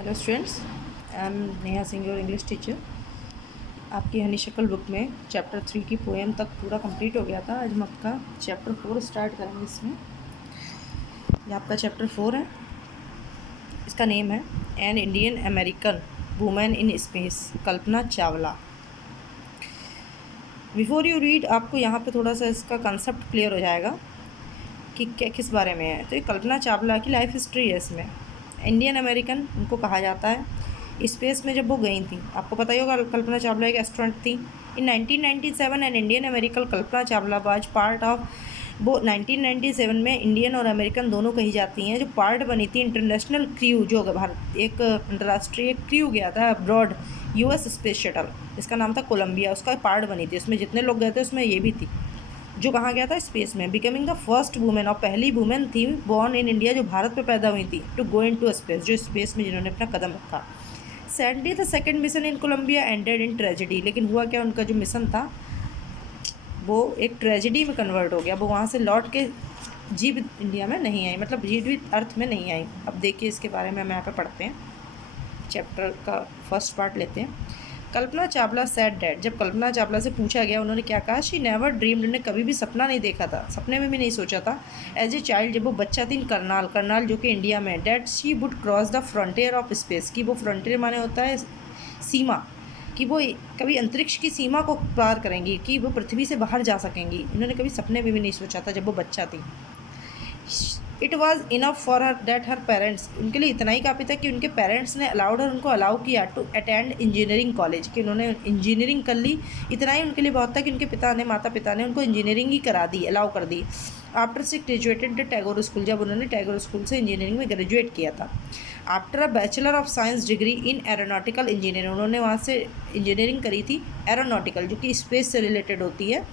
Hello students, I am Neha Singh, your English teacher. आपकी हनी शक्ल book में चैप्टर 3 की पोएम तक पूरा कंप्लीट हो गया था। आज हम आपका चैप्टर 4 स्टार्ट करेंगे। इसमें ये आपका चैप्टर 4 है। इसका नेम है an Indian American women in space, Kalpana Chawla. Before you read, आपको यहाँ पे थोड़ा सा इसका कंसेप्ट क्लियर हो जाएगा कि क्या किस बारे में है। तो ये कल्पना चावला की लाइफ हिस्ट्री है। इसमें इंडियन अमेरिकन उनको कहा जाता है। स्पेस में जब वो गई थी, आपको पता ही होगा कल्पना चावला एक एस्ट्रोनॉट थी। इन 1997 and Indian American Kalpana Chawla was part of वो 1997 में इंडियन और अमेरिकन दोनों कही जाती हैं, जो पार्ट बनी थी इंटरनेशनल क्रू, जो भारत एक अंतर्राष्ट्रीय क्रू गया था अब्रॉड यूएस स्पेस शटल, इसका नाम था कोलंबिया, उसका पार्ट बनी थी। उसमें जितने लोग गए थे उसमें ये भी थी, जो कहाँ गया था स्पेस में। बिकमिंग द फर्स्ट वुमेन, और पहली वुमेन थी बॉर्न इन इंडिया जो भारत में पैदा हुई थी, to go into space, जो स्पेस में जिन्होंने अपना कदम रखा। Sadly the second mission in Columbia ended in tragedy, लेकिन हुआ क्या, उनका जो मिशन था वो एक ट्रेजेडी में कन्वर्ट हो गया। वो वहाँ से लौट के जीवित इंडिया में नहीं आई, मतलब जीवित अर्थ में नहीं आई। अब देखिए इसके बारे में हम यहाँ पे पढ़ते हैं। चैप्टर का फर्स्ट पार्ट लेते हैं। कल्पना चावला सेड डैट, जब कल्पना चावला से पूछा गया उन्होंने क्या कहा, शी नेवर ड्रीम्ड, उन्होंने कभी भी सपना नहीं देखा था, सपने में भी नहीं सोचा था एज ए चाइल्ड, जब वो बच्चा थी, करनाल जो कि इंडिया में, that she would cross the frontier of space, की वो फ्रंटियर माने होता है सीमा, कि वो कभी अंतरिक्ष की सीमा को पार करेंगी, कि वो पृथ्वी से बाहर जा सकेंगी। इन्होंने कभी सपने में भी नहीं सोचा था जब वो बच्चा थी। It was enough for her that her parents, उनके लिए इतना ही काफ़ी था कि उनके पेरेंट्स ने अलाउड और उनको अलाउ किया टू अटेंड इंजीनियरिंग कॉलेज, कि उन्होंने इंजीनियरिंग कर ली। इतना ही उनके लिए बहुत था कि उनके माता पिता ने उनको इंजीनियरिंग ही करा दी, अलाउ कर दी। आफ्टर से ग्रेजुएटेड द टैगोर स्कूल, जब उन्होंने टैगोर स्कूल से इंजीनियरिंग में ग्रेजुएट किया था। After a bachelor of science degree in aeronautical engineering, उन्होंने वहाँ से इंजीनियरिंग करी थी एरोनॉटिकल, जो कि स्पेस से रिलेटेड होती है,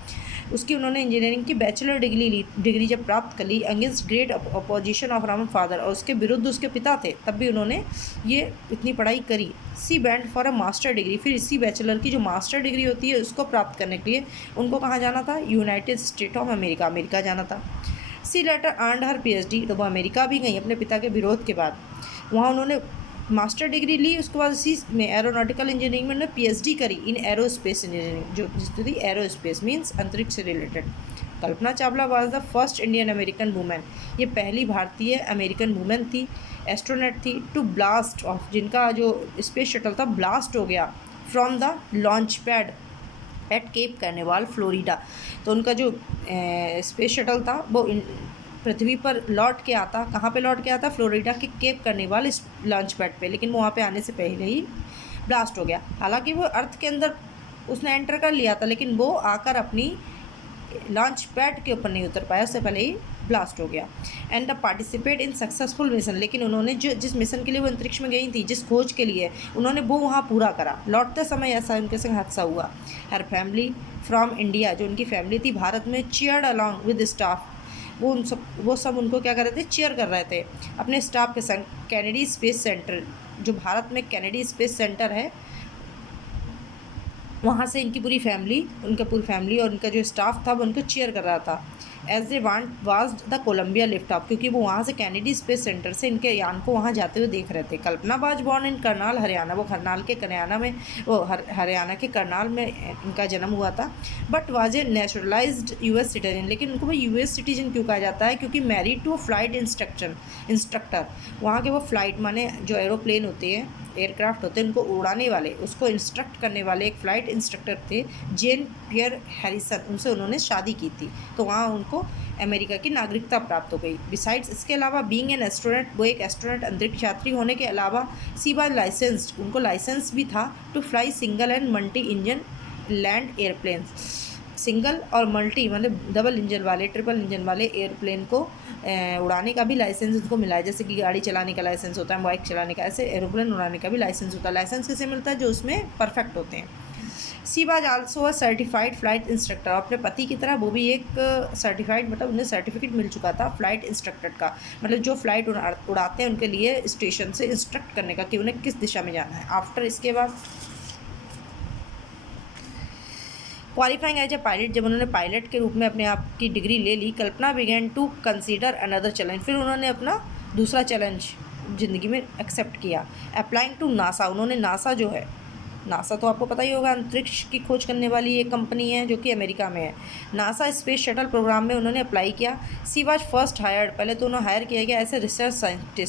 उसकी उन्होंने इंजीनियरिंग की बैचलर डिग्री जब प्राप्त कर ली against great opposition of Raman father, और उसके विरुद्ध उसके पिता थे, तब भी उन्होंने ये इतनी पढ़ाई करी। She band for a master degree, फिर इसी बैचलर की जो मास्टर डिग्री होती है उसको प्राप्त करने के लिए उनको कहाँ जाना था, यूनाइटेड स्टेट ऑफ अमेरिका जाना था। सी लेटर अर्नड हर पीएचडी, तो वो अमेरिका भी गई अपने पिता के विरोध के बाद, वहाँ उन्होंने मास्टर डिग्री ली। उसके बाद इसी में एरोनॉटिकल इंजीनियरिंग में उन्होंने पीएचडी करी इन एरोस्पेस इंजीनियरिंग, जो जिसकी थी एरोस्पेस मीन्स अंतरिक्ष से related. Kalpana Chawla was the first Indian American women, ये पहली भारतीय अमेरिकन वुमेन थी, एस्ट्रोनॉट थी, टू ब्लास्ट ऑफ, जिनका जो स्पेस शटल था ब्लास्ट हो गया from the launch pad at Cape Canaveral Florida. तो उनका जो स्पेस शटल था वो पृथ्वी पर लौट के आता, कहाँ पे लौट के आता, फ्लोरिडा के केप कार्निवाल इस लॉन्च पैड पे, लेकिन वो वहाँ पे आने से पहले ही ब्लास्ट हो गया। हालांकि वो अर्थ के अंदर उसने एंटर कर लिया था, लेकिन वो आकर अपनी लॉन्च पैड के ऊपर नहीं उतर पाया, उससे पहले ही ब्लास्ट हो गया। And the participate in successful mission, लेकिन उन्होंने जिस मिशन के लिए वो अंतरिक्ष में गई थी, जिस खोज के लिए, उन्होंने वो वहाँ पूरा करा। लौटते समय ऐसा उनके संग हादसा हुआ। हर फैमिली फ्रॉम इंडिया, जो उनकी फैमिली थी भारत में, चीयर्ड अलॉन्ग विद स्टाफ, वो सब उनको क्या कर रहे थे, चीयर कर रहे थे अपने स्टाफ के संग। कैनेडी स्पेस सेंटर, जो भारत में कैनेडी स्पेस सेंटर है, वहाँ से इनकी पूरी फैमिली और उनका जो स्टाफ था वो उनको चीयर कर रहा था। As they was the Columbia lift off, क्योंकि वो वहाँ से कैनेडी स्पेस सेंटर से इनके यान को वहाँ जाते हुए देख रहे थे। Kalpana was born in Karnal Haryana, वो हरियाणा के करनाल में इनका जन्म हुआ था। But was a naturalized US citizen, लेकिन उनको वो यूएस सिटीजन क्यों कहा जाता है, क्योंकि मैरिड टू फ्लाइट इंस्ट्रक्टर, वहाँ के वो फ्लाइट माने जो एरोप्लेन होते हैं, एयरक्राफ्ट होते हैं, उनको उड़ाने वाले, उसको इंस्ट्रक्ट करने वाले एक फ़्लाइट इंस्ट्रक्टर थे जेन पियर हैरिसन, उनसे उन्होंने शादी की थी, तो वहाँ उनको अमेरिका की नागरिकता प्राप्त हो गई। बिसाइड्स, इसके अलावा बीइंग एन एस्ट्रोनॉट, वो एक एस्ट्रोनॉट अंतरिक्ष यात्री होने के अलावा, सी वाज लाइसेंस्ड, उनको लाइसेंस भी था to fly single and multi engine land airplanes, single और मल्टी मतलब डबल इंजन वाले, ट्रिपल इंजन वाले एयरप्लेन को उड़ाने का भी लाइसेंस उनको मिला है। जैसे कि गाड़ी चलाने का लाइसेंस होता है, बाइक चलाने का, ऐसे एरोप्लेन उड़ाने का भी लाइसेंस होता है। लाइसेंस कैसे मिलता है, जो उसमें परफेक्ट होते हैं। She was also a certified flight instructor, अपने पति की तरह वो भी एक सर्टिफाइड, मतलब उन्हें सर्टिफिकेट मिल चुका था फ्लाइट इंस्ट्रक्टर का, मतलब जो फ्लाइट उड़ाते हैं उनके लिए स्टेशन से इंस्ट्रक्ट करने का कि उन्हें किस दिशा में जाना है। आफ्टर, इसके बाद क्वालिफाइंग एज ए पायलट, जब उन्होंने पायलट के रूप में अपने आप की डिग्री ले ली, Kalpana began to consider another challenge, फिर उन्होंने अपना दूसरा चैलेंज ज़िंदगी में एक्सेप्ट किया। अप्लाइंग टू नासा, उन्होंने नासा जो है, नासा तो आपको पता ही होगा, अंतरिक्ष की खोज करने वाली एक कंपनी है जो कि अमेरिका में है। नासा स्पेस शटल प्रोग्राम में उन्होंने अप्लाई किया। सी वाज फर्स्ट हायर्ड, पहले तो उन्हें हायर किया गया एज ए रिसर्च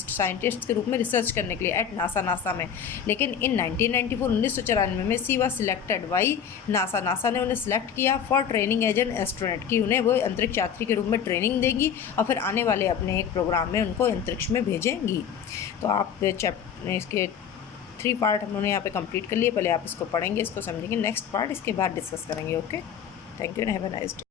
साइंटिस्ट के रूप में रिसर्च करने के लिए एट नासा में। लेकिन इन 1994 1994 में she was selected by NASA ने उन्हें सिलेक्ट किया for training as an astronaut, कि उन्हें वो अंतरिक्ष यात्री के रूप में ट्रेनिंग देगी और फिर आने वाले अपने एक प्रोग्राम में उनको अंतरिक्ष में भेजेंगी। तो आप इसके 3 पार्ट हमने यहाँ पे कंप्लीट कर लिए। पहले आप इसको पढ़ेंगे, इसको समझेंगे, नेक्स्ट पार्ट इसके बाद डिस्कस करेंगे। Okay, thank you and have a nice day.